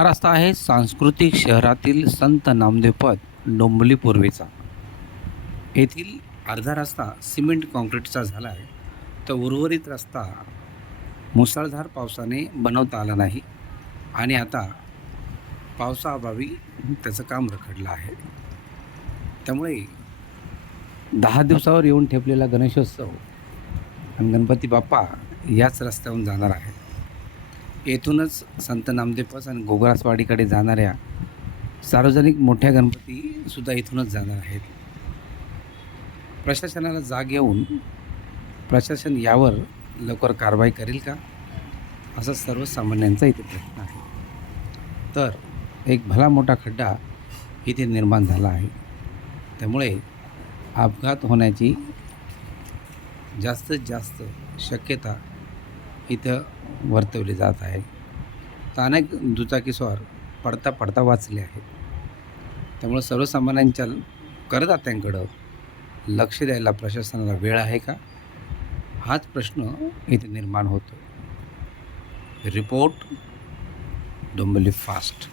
हा रस्ता आहे सांस्कृतिक शहरातील संत नामदेवपद डोंबली पूर्वेचा. येथील अर्धा रस्ता सिमेंट काँक्रीटचा झाला आहे. तर उर्वरित रस्ता मुसळधार पावसाने बनवता आला नाही आणि आता पावसाअभावी त्याचं काम रखडलं आहे. त्यामुळे दहा दिवसावर येऊन ठेपलेला गणेशोत्सव आणि गणपती बाप्पा याच रस्त्यावरून जाणार आहे येथूनच संत नामदेवपास आणि गोगरासवाडीकडे जाणाऱ्या सार्वजनिक मोठ्या गणपतीसुद्धा इथूनच जाणार आहेत. प्रशासनाला जाग येऊन प्रशासन यावर लवकर कारवाई करेल का? असा सर्वसामान्यांचा इथे प्रश्न आहे. तर एक भला मोठा खड्डा इथे निर्माण झाला आहे. त्यामुळे अपघात होण्याची जास्तीत जास्त शक्यता इथं वर्तवली जात आहे. तर अनेक दुचाकीस्वार पडता पडता वाचले आहेत. त्यामुळे सर्वसामान्यांच्या करदात्यांकडं लक्ष द्यायला प्रशासनाला वेळ आहे का? हाच प्रश्न इथे निर्माण होतो रिपोर्ट डोंबिवली फास्ट.